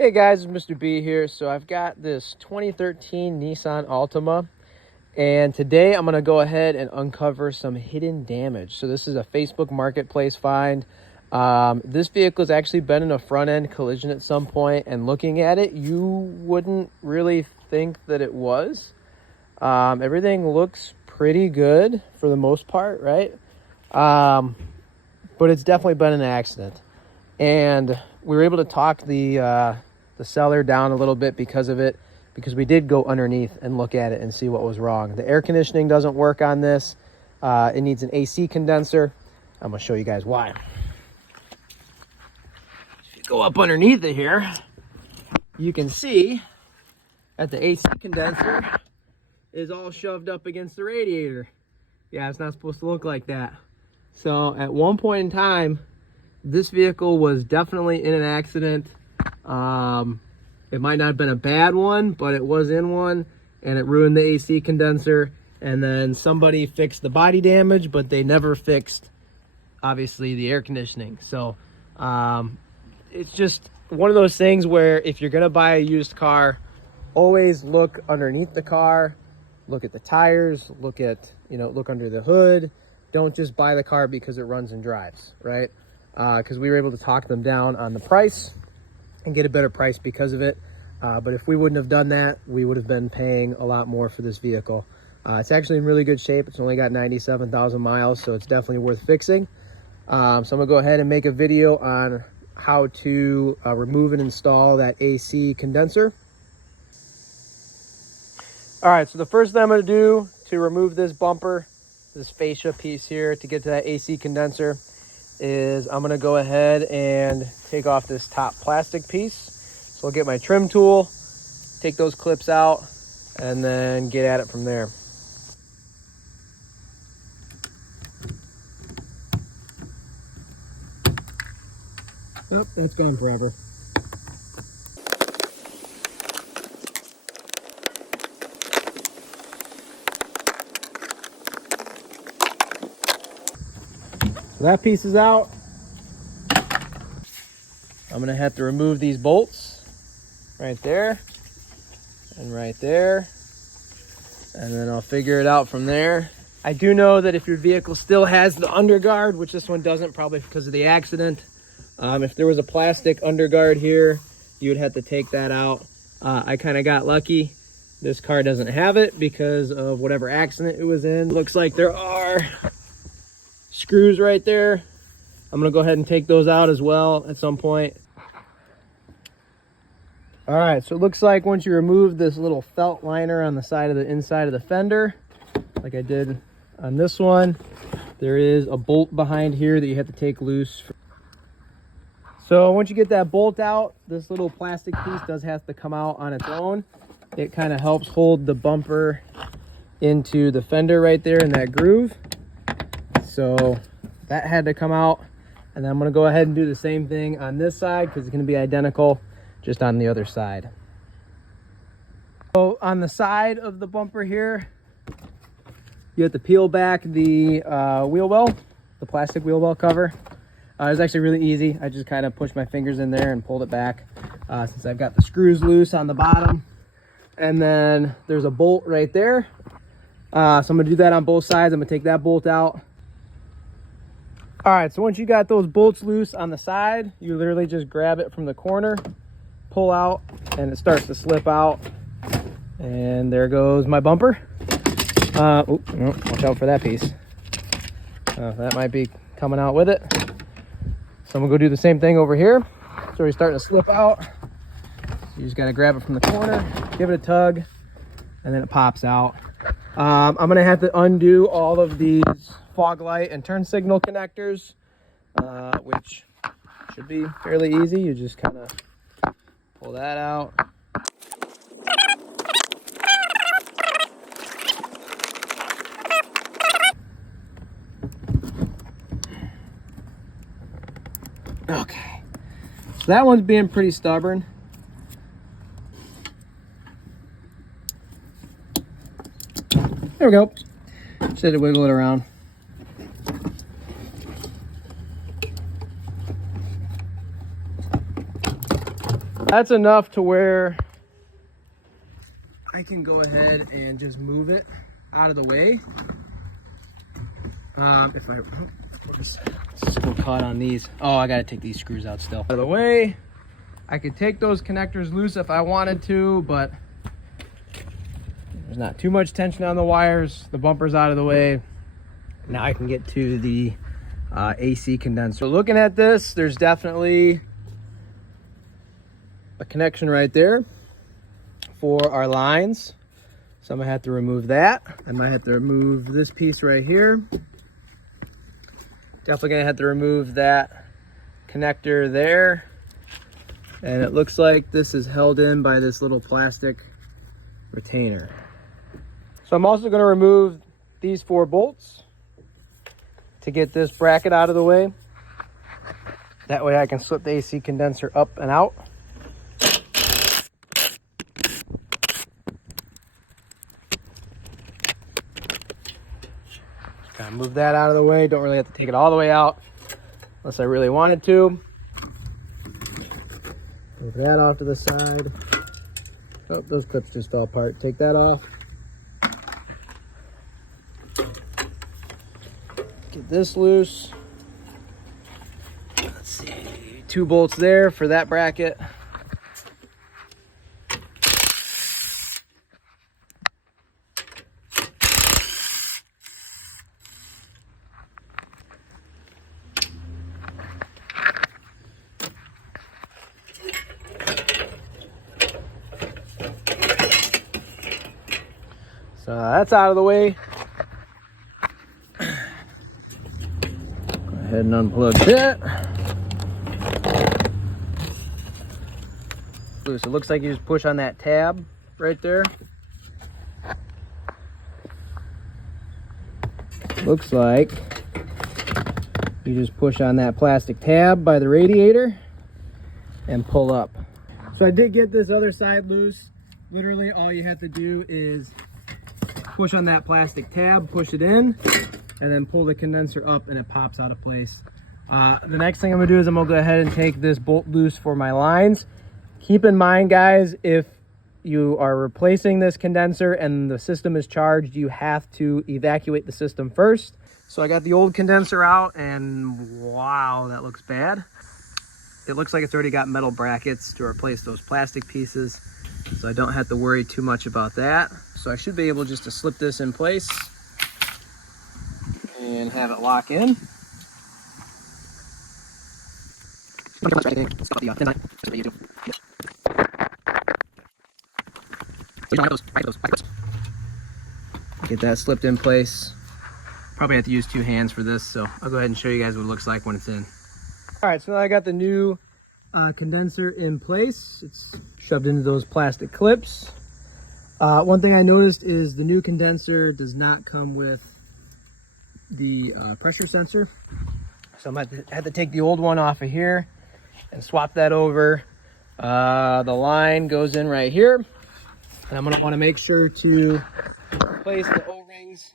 Hey guys, it's Mr. B here. So I've got this 2013 Nissan Altima, and today I'm going to go ahead and uncover some hidden damage. So this is a Facebook Marketplace find. This vehicle has actually been in a front-end collision at some point, and looking at it, you wouldn't really think that it was. Everything looks pretty good for the most part, right? But it's definitely been an accident. And we were able to talk the seller down a little bit because of it, because we did go underneath and look at it and see what was wrong. The air conditioning doesn't work on this. It needs an AC condenser. I'm going to show you guys why. If you go up underneath it here, you can see that the AC condenser is all shoved up against the radiator. Yeah, it's not supposed to look like that. So at one point in time, this vehicle was definitely in an accident. It might not have been a bad one, but it was in one, and it ruined the AC condenser. And then somebody fixed the body damage, but they never fixed, obviously, the air conditioning. So it's just one of those things where if you're gonna buy a used car, always look underneath the car, look at the tires, look under the hood. Don't just buy the car because it runs and drives, right? Because we were able to talk them down on the price and get a better price because of it. But if we wouldn't have done that, we would have been paying a lot more for this vehicle. It's actually in really good shape. It's only got 97,000 miles, so it's definitely worth fixing. So I'm gonna go ahead and make a video on how to remove and install that AC condenser. All right, so the first thing I'm gonna do to remove this bumper, this fascia piece here to get to that AC condenser, is I'm gonna go ahead and take off this top plastic piece. So I'll get my trim tool, take those clips out, and then get at it from there. Oh, that's gone forever. So that piece is out. I'm gonna have to remove these bolts right there and right there, and then I'll figure it out from there. I do know that if your vehicle still has the underguard, which this one doesn't, probably because of the accident, if there was a plastic underguard here, you would have to take that out. I kind of got lucky. This car doesn't have it because of whatever accident it was in. Looks like there are screws right there. I'm gonna go ahead and take those out as well at some point. All right, so it looks like once you remove this little felt liner on the side of the inside of the fender, like I did on this one, there is a bolt behind here that you have to take loose. So once you get that bolt out, this little plastic piece does have to come out on its own. It kind of helps hold the bumper into the fender right there in that groove. So that had to come out, and then I'm gonna go ahead and do the same thing on this side because it's gonna be identical, just on the other side. So on the side of the bumper here, you have to peel back the wheel well, the plastic wheel well cover. It's actually really easy. I just kind of pushed my fingers in there and pulled it back since I've got the screws loose on the bottom. And then there's a bolt right there. So I'm gonna do that on both sides. I'm gonna take that bolt out. All right, so once you got those bolts loose on the side, you literally just grab it from the corner, pull out, and it starts to slip out. And there goes my bumper. Oh, no, watch out for that piece. That might be coming out with it. So I'm gonna go do the same thing over here. So he's starting to slip out. So you just gotta grab it from the corner, give it a tug, and then it pops out. I'm gonna have to undo all of these fog light and turn signal connectors, which should be fairly easy. You just kind of pull that out. Okay, so that one's being pretty stubborn. There we go. Just had to wiggle it around. That's enough to where I can go ahead and just move it out of the way. If I still caught on these. Oh, I gotta take these screws out still. Out of the way. I could take those connectors loose if I wanted to, but there's not too much tension on the wires. The bumper's out of the way. Now I can get to the AC condenser. So looking at this, there's definitely a connection right there for our lines. So I'm gonna have to remove that. I might have to remove this piece right here. Definitely gonna have to remove that connector there. And it looks like this is held in by this little plastic retainer. So I'm also gonna remove these 4 bolts to get this bracket out of the way. That way I can slip the AC condenser up and out. Kind of move that out of the way. Don't really have to take it all the way out unless I really wanted to. Move that off to the side. Oh, those clips just fell apart. Take that off. Get this loose. Let's see, 2 bolts there for that bracket. So that's out of the way. Go ahead and unplug that. Loose. It looks like you just push on that tab right there. Looks like you just push on that plastic tab by the radiator and pull up. So I did get this other side loose. Literally all you have to do is push on that plastic tab, push it in, and then pull the condenser up and it pops out of place. The next thing I'm gonna do is I'm gonna go ahead and take this bolt loose for my lines. Keep in mind, guys, if you are replacing this condenser and the system is charged, you have to evacuate the system first. So I got the old condenser out and wow, that looks bad. It looks like it's already got metal brackets to replace those plastic pieces, so I don't have to worry too much about that. So I should be able just to slip this in place and have it lock in. Get that slipped in place. Probably have to use 2 hands for this, so I'll go ahead and show you guys what it looks like when it's in. All right, so now I got the new condenser in place. It's shoved into those plastic clips. One thing I noticed is the new condenser does not come with the pressure sensor. So I'm going to have to take the old one off of here and swap that over. The line goes in right here. And I'm going to want to make sure to replace the O-rings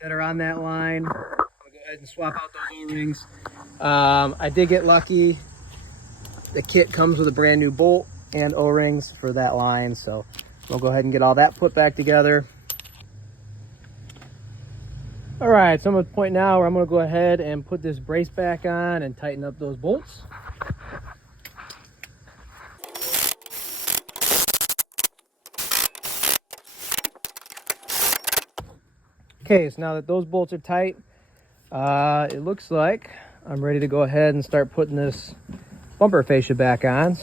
that are on that line. I'm going to go ahead and swap out those O-rings. I did get lucky. The kit comes with a brand new bolt and O-rings for that line, so we'll go ahead and get all that put back together. All right, so I'm at the point now where I'm going to go ahead and put this brace back on and tighten up those bolts. Okay, so now that those bolts are tight, it looks like I'm ready to go ahead and start putting this bumper fascia back on.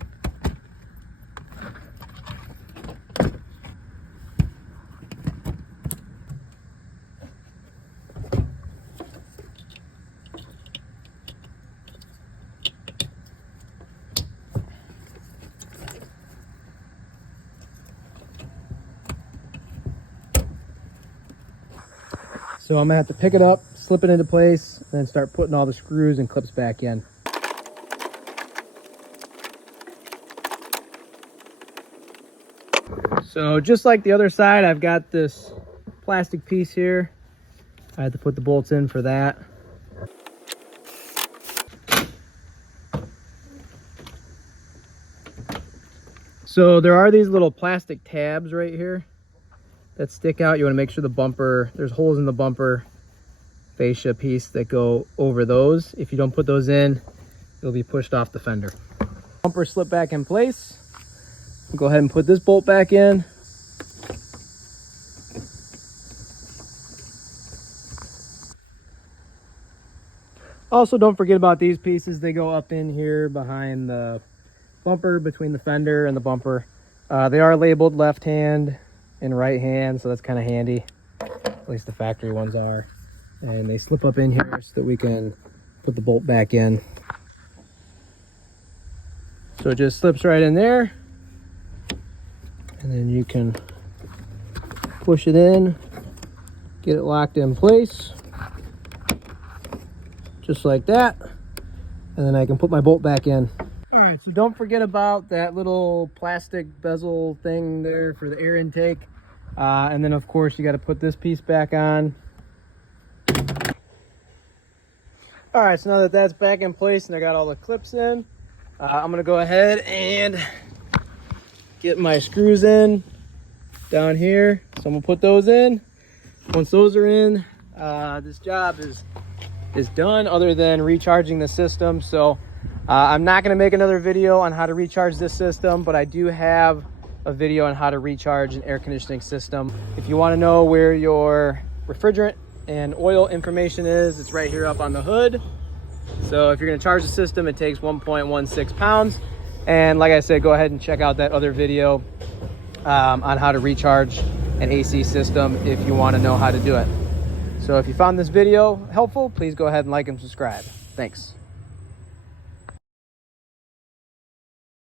So I'm gonna have to pick it up, slip it into place, and then start putting all the screws and clips back in. So just like the other side, I've got this plastic piece here. I had to put the bolts in for that. So there are these little plastic tabs right here that stick out. You want to make sure the bumper, there's holes in the bumper fascia piece that go over those. If you don't put those in, it'll be pushed off the fender. Bumper slip back in place. We'll go ahead and put this bolt back in. Also, don't forget about these pieces. They go up in here behind the bumper, between the fender and the bumper. They are labeled left hand and right hand, so that's kind of handy. At least the factory ones are. And they slip up in here so that we can put the bolt back in. So it just slips right in there. And then you can push it in, get it locked in place. Just like that, and then I can put my bolt back in. All right, so don't forget about that little plastic bezel thing there for the air intake. And then of course you got to put this piece back on. All right, so now that that's back in place and I got all the clips in, I'm gonna go ahead and get my screws in down here. So I'm gonna put those in. Once those are in, this job is done, other than recharging the system. So I'm not going to make another video on how to recharge this system, but I do have a video on how to recharge an air conditioning system. If you want to know where your refrigerant and oil information is, it's right here up on the hood. So if you're going to charge the system, it takes 1.16 pounds. And like I said, go ahead and check out that other video on how to recharge an AC system if you want to know how to do it. So if you found this video helpful, please go ahead and like and subscribe. Thanks.